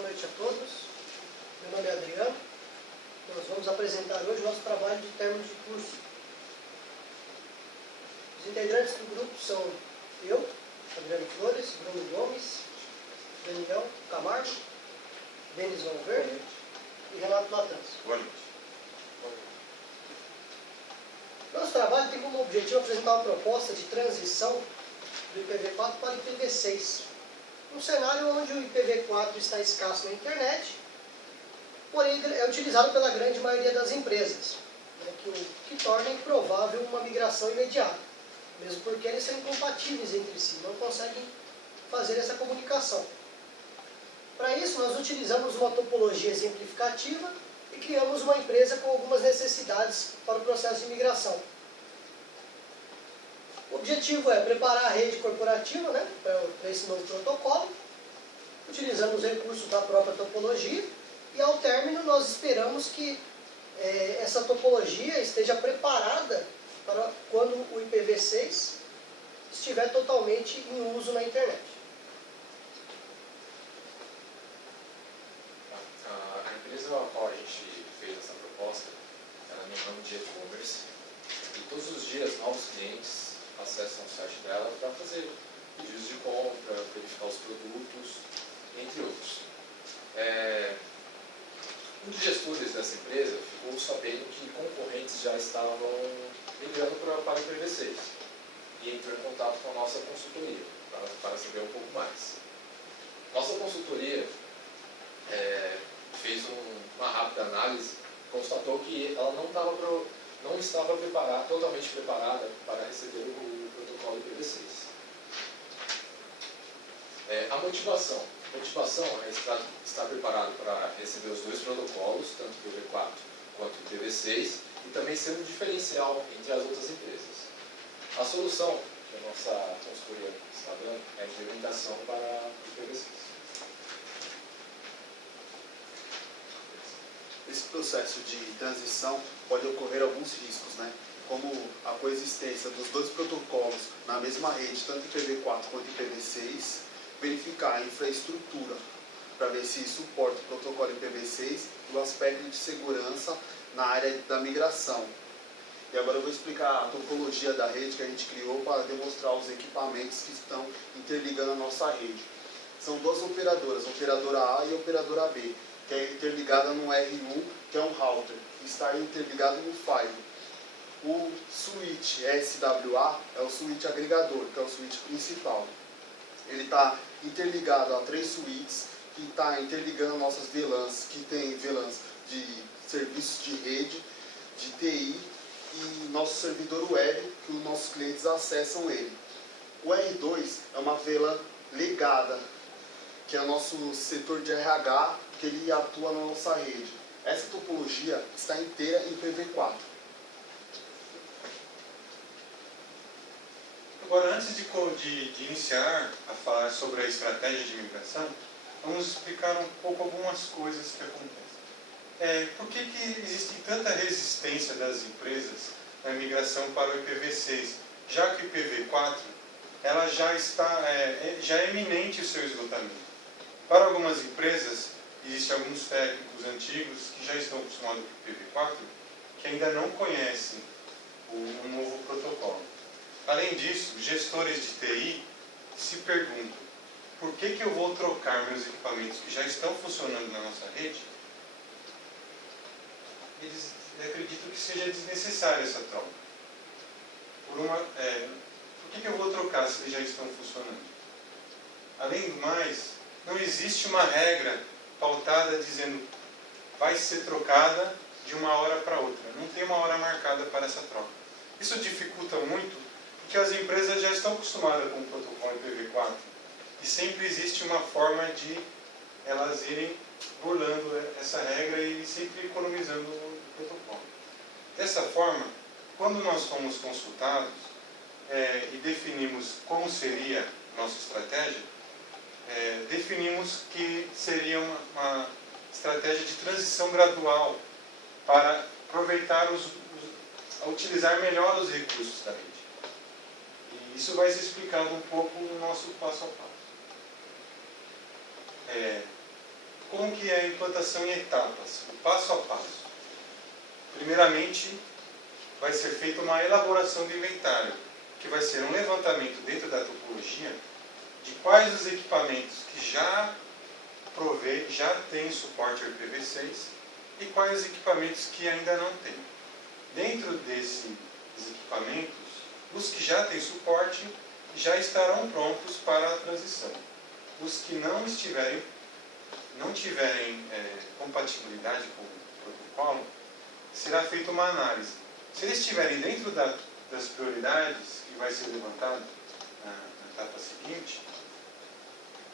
boa noite a todos. Meu nome é Adriano. Nós vamos apresentar hoje o nosso trabalho de término de curso. Os integrantes do grupo são eu, Adriano Flores, Bruno Gomes, Daniel Camargo, Denis Valverde e Renato Matanz. Boa noite. Nosso trabalho tem como objetivo apresentar uma proposta de transição do IPv4 para o IPv6. Um cenário onde o IPv4 está escasso na internet, porém é utilizado pela grande maioria das empresas, né, que torna improvável uma migração imediata, mesmo porque eles são incompatíveis entre si, não conseguem fazer essa comunicação. Para isso, nós utilizamos uma topologia exemplificativa e criamos uma empresa com algumas necessidades para o processo de migração. O objetivo é preparar a rede corporativa, né, para esse novo protocolo, utilizando os recursos da própria topologia, e ao término nós esperamos que essa topologia esteja preparada para quando o IPv6 estiver totalmente em uso na internet. A empresa a qual a gente fez essa proposta, ela é no ramo de e-commerce, e todos os dias novos clientes acessam o site dela para fazer pedidos de compra, verificar os produtos, entre outros. Um dos gestores dessa empresa ficou sabendo que concorrentes já estavam migrando para o IPv6 e entrou em contato com a nossa consultoria para saber um pouco mais. Nossa consultoria fez uma rápida análise, constatou que ela não estava totalmente preparada para receber o protocolo IPv6. A motivação é estar preparado para receber os dois protocolos, tanto o IPv4 quanto o IPv6, e também ser um diferencial entre as outras empresas. A solução que a nossa consultoria está dando é a implementação para o IPv6. Nesse processo de transição pode ocorrer alguns riscos, né? Como a coexistência dos dois protocolos na mesma rede, tanto IPv4 quanto IPv6, verificar a infraestrutura para ver se suporta o protocolo IPv6 e o aspecto de segurança na área da migração. E agora eu vou explicar a topologia da rede que a gente criou para demonstrar os equipamentos que estão interligando a nossa rede. São duas operadoras, a operadora A e a operadora B, que é interligada no R1, que é um router, e está interligado no Fiber. O switch SWA é o switch agregador, que é o switch principal. Ele está interligado a 3 switches, que está interligando nossas VLANs, que tem VLANs de serviços de rede, de TI, e nosso servidor web, que os nossos clientes acessam ele. O R2 é uma VLAN legada, que é o nosso setor de RH, que ele atua na nossa rede. Essa topologia está inteira em IPv4. Agora, antes de iniciar a falar sobre a estratégia de migração, vamos explicar um pouco algumas coisas que acontecem. Por que existe tanta resistência das empresas na migração para o IPv6? Já que o IPv4 ela já é iminente o seu esgotamento. Para algumas empresas, existem alguns técnicos antigos que já estão acostumados com o IPv4 que ainda não conhecem o novo protocolo. Além disso, gestores de TI se perguntam: por que eu vou trocar meus equipamentos que já estão funcionando na nossa rede? Eles acreditam que seja desnecessária essa troca. Por que eu vou trocar se eles já estão funcionando? Além do mais, não existe uma regra pautada dizendo vai ser trocada de uma hora para outra. Não tem uma hora marcada para essa troca. Isso dificulta muito porque as empresas já estão acostumadas com o protocolo IPv4 e sempre existe uma forma de elas irem burlando essa regra e sempre economizando o protocolo. Dessa forma, quando nós fomos consultados e definimos como seria nossa estratégia, definimos que seria uma estratégia de transição gradual para aproveitar utilizar melhor os recursos da rede. E isso vai ser explicado um pouco no nosso passo a passo. como que é a implantação em etapas, o passo a passo. Primeiramente, vai ser feita uma elaboração do inventário, que vai ser um levantamento dentro da topologia de quais os equipamentos que já têm suporte ao IPv6 e quais os equipamentos que ainda não têm. Dentro desses equipamentos, os que já têm suporte já estarão prontos para a transição. Os que não tiverem compatibilidade com o protocolo, será feita uma análise. Se eles estiverem dentro das prioridades que vai ser levantado na etapa seguinte,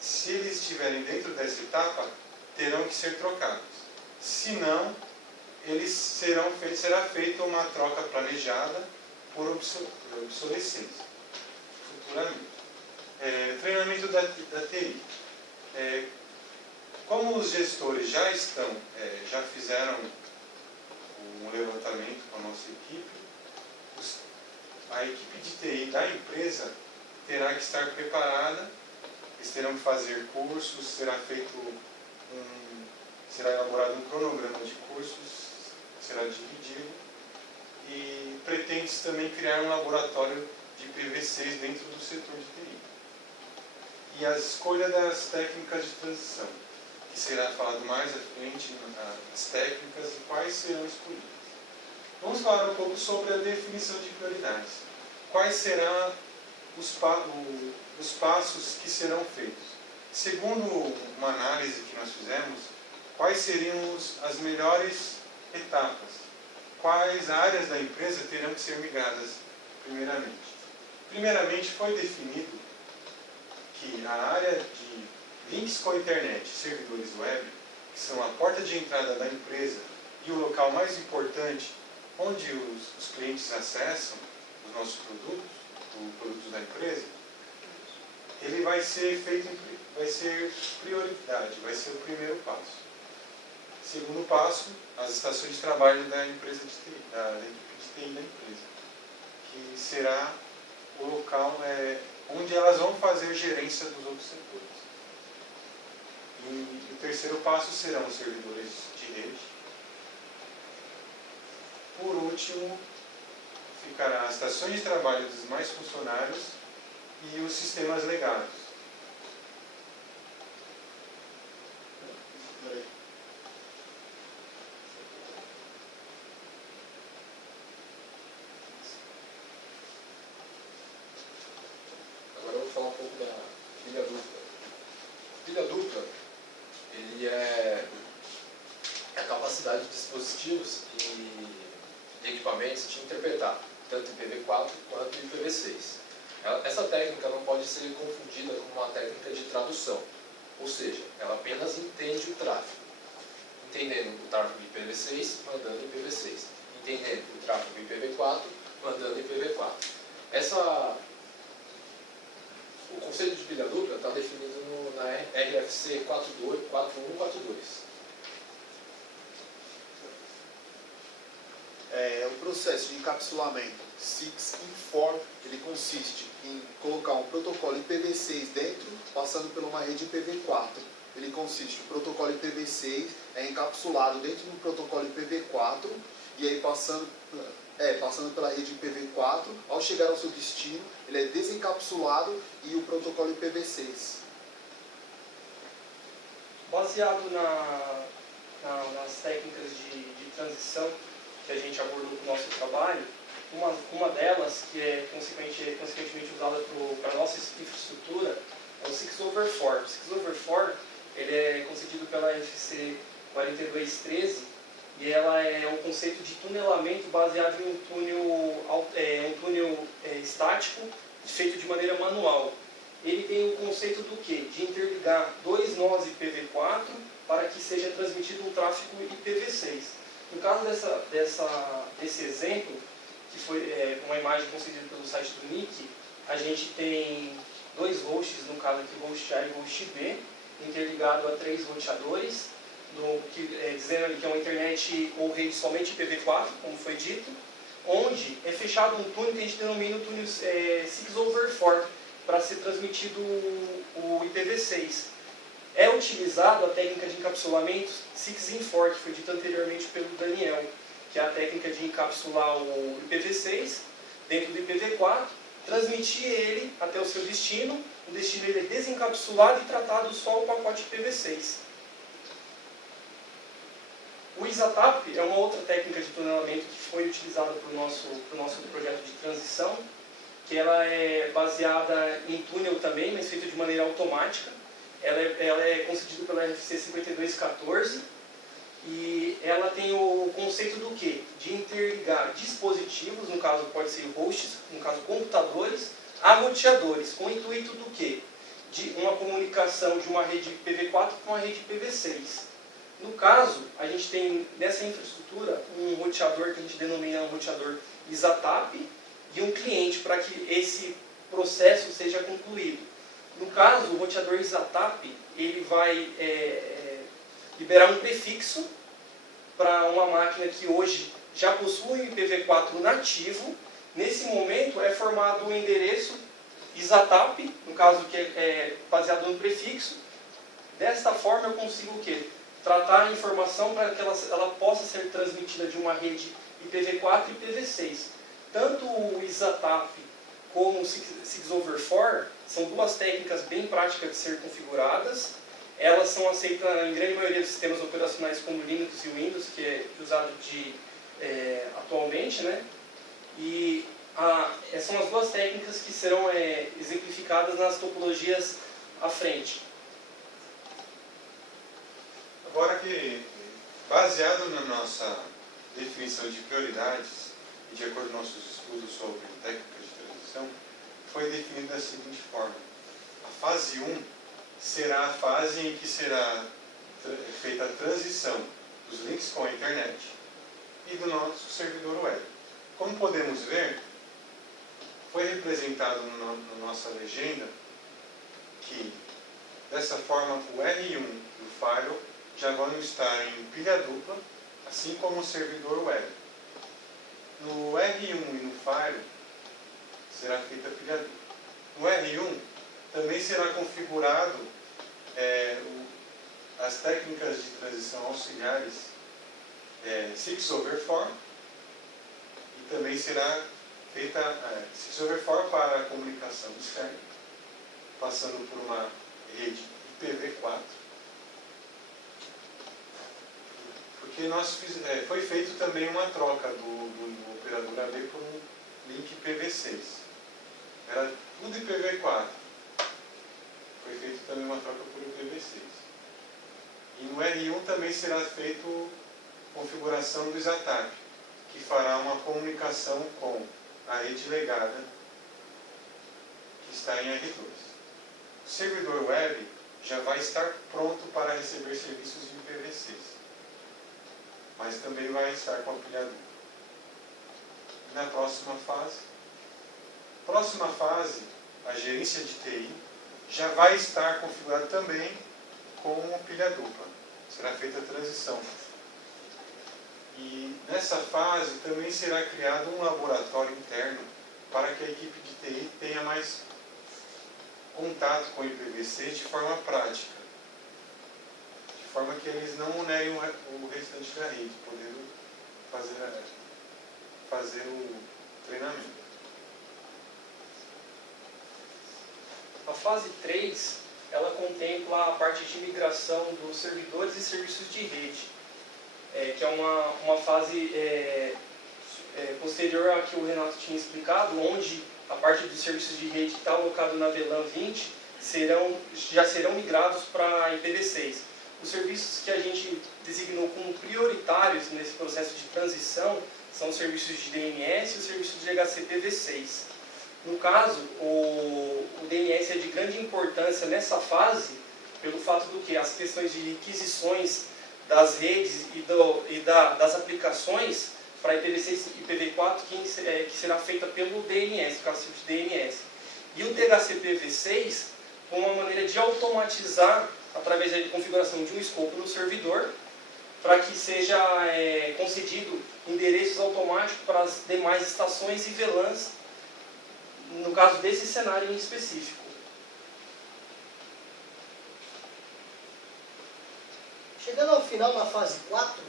se eles estiverem dentro dessa etapa, terão que ser trocados. Se não, será feita uma troca planejada por obsolescência, futuramente. Treinamento da TI. Como os gestores já fizeram um levantamento com a nossa equipe, a equipe de TI da empresa terá que estar preparada, eles terão que fazer cursos, será elaborado um cronograma de cursos, será dividido, e pretende-se também criar um laboratório de IPv6 dentro do setor de TI. E a escolha das técnicas de transição, que será falado mais à frente, as técnicas e quais serão escolhidas. Vamos falar um pouco sobre a definição de prioridades. Quais serão os passos que serão feitos? Segundo uma análise que nós fizemos, quais seriam as melhores etapas? Quais áreas da empresa terão que ser migradas primeiramente? Primeiramente, foi definido que a área de links com a internet, servidores web, que são a porta de entrada da empresa e o local mais importante onde os clientes acessam os nossos produtos, os produtos da empresa, ele vai ser prioridade, vai ser o primeiro passo. Segundo passo, as estações de trabalho da empresa de TI, da equipe de TI da empresa, que será o local onde elas vão fazer gerência dos outros setores. E o terceiro passo serão os servidores de rede. Por último, ficará as estações de trabalho dos demais funcionários e os sistemas legados. Agora eu vou falar um pouco da pilha dupla. Pilha dupla, ele é a capacidade de dispositivos e de equipamentos de interpretar tanto IPv4 quanto IPv6. Essa técnica não pode ser confundida com uma técnica de tradução, ou seja, ela apenas entende o tráfego. Entendendo o tráfego de IPv6, mandando IPv6. Entendendo o tráfego IPv4, mandando IPv4. O conceito de pilha dupla está definido na RFC 4142. O processo de encapsulamento SIX-INFORM, ele consiste em colocar um protocolo IPv6 dentro, passando por uma rede IPv4. Ele consiste que o protocolo IPv6 é encapsulado dentro do protocolo IPv4 e aí passando pela rede IPv4, ao chegar ao seu destino, ele é desencapsulado e o protocolo IPv6. Baseado nas técnicas de transição que a gente abordou no nosso trabalho, uma delas, que é consequentemente usada para a nossa infraestrutura, é o 6/4. O 6/4 ele é concedido pela RFC 4213 e ela é um conceito de tunelamento baseado em um túnel estático feito de maneira manual. Ele tem o conceito do quê? De interligar dois nós IPv4 para que seja transmitido um tráfego IPv6. No caso desse exemplo, que foi uma imagem concedida pelo site do NIC, a gente tem dois hosts, no caso aqui o host A e o host B, interligado a 3 roteadores, dizendo ali que é uma internet ou rede somente IPv4, como foi dito, onde é fechado um túnel que a gente denomina o túnel 6/4, para ser transmitido o IPv6. é utilizado a técnica de encapsulamento 6-in-4, que foi dito anteriormente pelo Daniel, que é a técnica de encapsular o IPv6 dentro do IPv4, transmitir ele até o seu destino, o destino ele é desencapsulado e tratado só o pacote IPv6. O ISATAP é uma outra técnica de tunelamento que foi utilizada para o nosso projeto de transição, que ela é baseada em túnel também, mas feita de maneira automática. Ela é concedida pela RFC 5214 e ela tem o conceito do quê? De interligar dispositivos, no caso pode ser hosts, no caso computadores, a roteadores, com o intuito do quê? De uma comunicação de uma rede IPv4 com uma rede IPv6. No caso, a gente tem nessa infraestrutura um roteador que a gente denomina um roteador ISATAP e um cliente para que esse processo seja concluído. No caso, o roteador ISATAP ele vai liberar um prefixo para uma máquina que hoje já possui um IPv4 nativo. Nesse momento é formado um endereço ISATAP, no caso que é baseado no prefixo. Desta forma eu consigo o quê? Tratar a informação para que ela possa ser transmitida de uma rede IPv4 e IPv6. Tanto o ISATAP como o 6-over-4 são duas técnicas bem práticas de ser configuradas. Elas são aceitas em grande maioria dos sistemas operacionais como Linux e Windows, que é usado atualmente, né? E são as duas técnicas que serão exemplificadas nas topologias à frente. Agora que, baseado na nossa definição de prioridades e de acordo com nossos estudos sobre técnicas de transição, foi definido da seguinte forma. A fase 1 será a fase em que será feita a transição dos links com a internet e do nosso servidor web. Como podemos ver, foi representado na nossa legenda que, dessa forma, o R1 e o Firewall já vão estar em pilha dupla, assim como o servidor web. No R1 e no Firewall será feita a pilha dupla. No R1 também será configurado as técnicas de transição auxiliares 6-over-4 e também será feita 6-over-4 para a comunicação externa, passando por uma rede IPv4. Porque foi feito também uma troca do operador AB por um link IPv6. Era tudo IPv4. Foi feito também uma troca por IPv6. E no R1 também será feito configuração do ISATAP, que fará uma comunicação com a rede legada que está em R2. O servidor web já vai estar pronto para receber serviços de IPv6, mas também vai estar com a pilha dupla. Na próxima fase, a gerência de TI já vai estar configurada também com pilha dupla. Será feita a transição. E nessa fase também será criado um laboratório interno para que a equipe de TI tenha mais contato com o IPv6 de forma prática, de forma que eles não neguem o restante da rede, podendo fazer o treinamento. A fase 3, ela contempla a parte de migração dos servidores e serviços de rede, que é uma fase posterior à que o Renato tinha explicado, onde a parte dos serviços de rede que está alocado na VLAN 20 já serão migrados para IPv6. Os serviços que a gente designou como prioritários nesse processo de transição são os serviços de DNS e os serviços de DHCPV6. No caso, o DNS é de grande importância nessa fase, pelo fato do que as questões de requisições das redes e das aplicações para IPv6 e IPv4 que será feita pelo DNS, caso de DNS. E o DHCPV6 com uma maneira de automatizar, através da configuração de um escopo no servidor, para que seja concedido endereços automáticos para as demais estações e VLANs, no caso desse cenário em específico. Chegando ao final, na fase 4,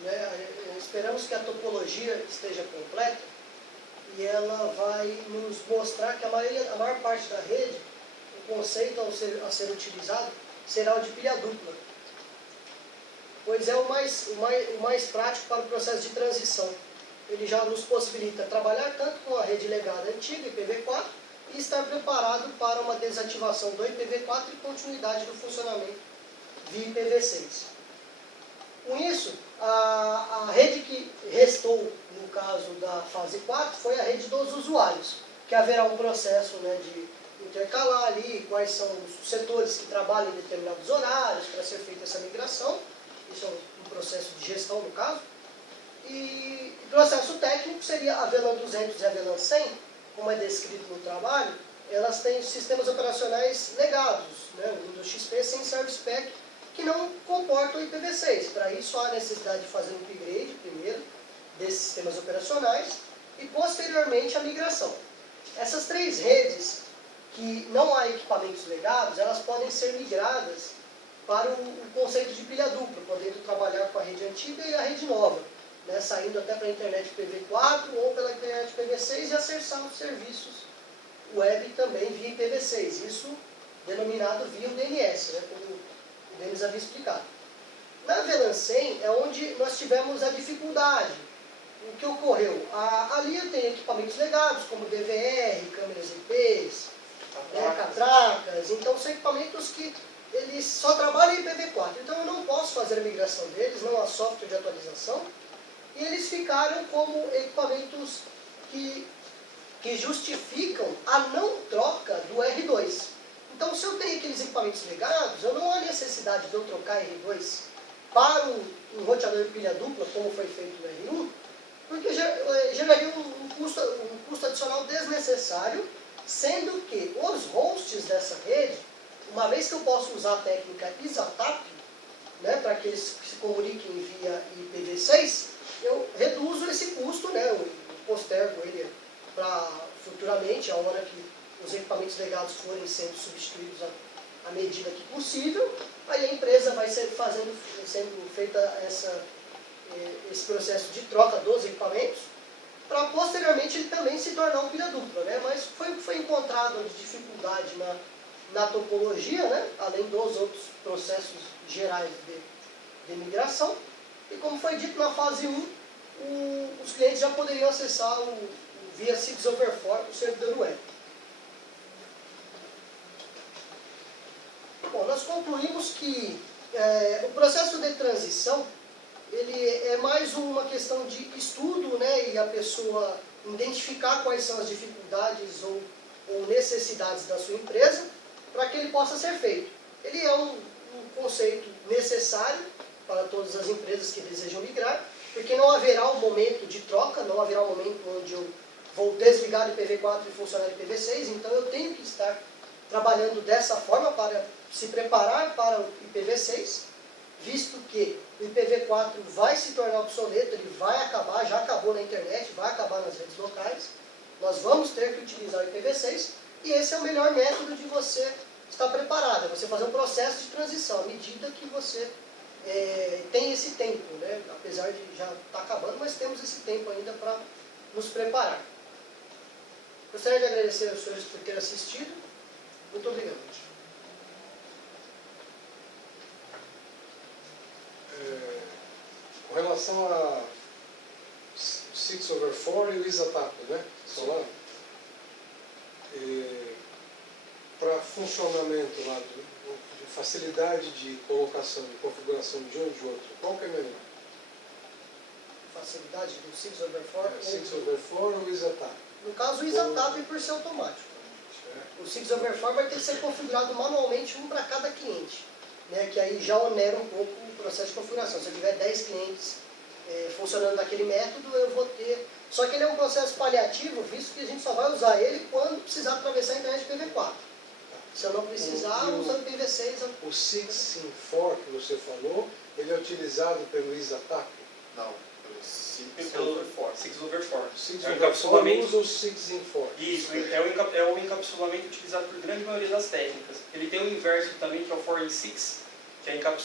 né, esperamos que a topologia esteja completa e ela vai nos mostrar que a maior parte da rede, o conceito a ser utilizado será o de pilha dupla, pois é o mais prático para o processo de transição. Ele já nos possibilita trabalhar tanto com a rede legada antiga, IPv4, e estar preparado para uma desativação do IPv4 e continuidade do funcionamento via IPv6. Com isso, a rede que restou, no caso da fase 4, foi a rede dos usuários, que haverá um processo, né, de intercalar ali quais são os setores que trabalham em determinados horários para ser feita essa migração. Isso é um processo de gestão, no caso. E o processo técnico seria a VLAN 200 e a VLAN 100, como é descrito no trabalho, elas têm sistemas operacionais legados, né, o Windows XP sem Service Pack, que não comportam o IPv6. Para isso, há necessidade de fazer um upgrade, primeiro, desses sistemas operacionais, e posteriormente a migração. Essas três redes, que não há equipamentos legados, elas podem ser migradas para o conceito de pilha dupla, podendo trabalhar com a rede antiga e a rede nova, né, saindo até para a internet IPv4 ou pela internet IPv6 e acessar os serviços web também via IPv6, isso denominado via o DNS, né, como o Denis havia explicado. Na VLAN 100 é onde nós tivemos a dificuldade. O que ocorreu? Ali eu tenho equipamentos legados, como DVR, câmeras IPs, catracas, então são equipamentos que eles só trabalham em IPv4, então eu não posso fazer a migração deles, não há software de atualização, e eles ficaram como equipamentos que justificam a não troca do R2. Então, se eu tenho aqueles equipamentos legados, eu não há necessidade de eu trocar R2 para um roteador de pilha dupla, como foi feito no R1, porque geraria um custo adicional desnecessário, sendo que os hosts dessa rede, uma vez que eu posso usar a técnica ISATAP, né, para que eles se comuniquem via IPv6, eu reduzo esse custo, né, eu postergo ele para futuramente, a hora que os equipamentos legados forem sendo substituídos à medida que possível, aí a empresa vai sendo feita esse processo de troca dos equipamentos, para posteriormente ele também se tornar um pilha dupla, né? Mas foi encontrado de dificuldade na topologia, né? Além dos outros processos gerais de migração, e como foi dito na fase 1, os clientes já poderiam acessar via 6over4 o servidor web. Bom, nós concluímos que o processo de transição ele é mais uma questão de estudo, né, e a pessoa identificar quais são as dificuldades ou necessidades da sua empresa para que ele possa ser feito. Ele é um conceito necessário para todas as empresas que desejam migrar, porque não haverá um momento de troca, não haverá um momento onde eu vou desligar o IPv4 e funcionar o IPv6, então eu tenho que estar trabalhando dessa forma para se preparar para o IPv6, visto que o IPv4 vai se tornar obsoleto, ele vai acabar, já acabou na internet, vai acabar nas redes locais, nós vamos ter que utilizar o IPv6, e esse é o melhor método de você estar preparado, é você fazer um processo de transição, à medida que você tem esse tempo, né? Apesar de já estar acabando, mas temos esse tempo ainda para nos preparar. Gostaria de agradecer aos senhores por terem assistido. Muito obrigado. Com relação a 6over4 e o ISATAP, né? Solar, para funcionamento lá, de facilidade de colocação, de configuração de um e de outro, qual que é melhor? Facilidade do 6over4? 6over4 ou o ISATAP? No caso, o ISATAP por ser automático. O 6over4 vai ter que ser configurado manualmente, um para cada cliente, né, que aí já onera um pouco o processo de configuração. Se eu tiver 10 clientes funcionando daquele método, eu vou ter... Só que ele é um processo paliativo, visto que a gente só vai usar ele quando precisar atravessar a internet IPv4. Se eu não precisar, usa o IPv6. O 6in4 que você falou, ele é utilizado pelo ISATAP? Não, Pelo 6over4. 6over4. É o encapsulamento. Usa o 6in4. Isso, é o encapsulamento utilizado por grande maioria das técnicas. Ele tem o inverso também, que é o 4in6, que é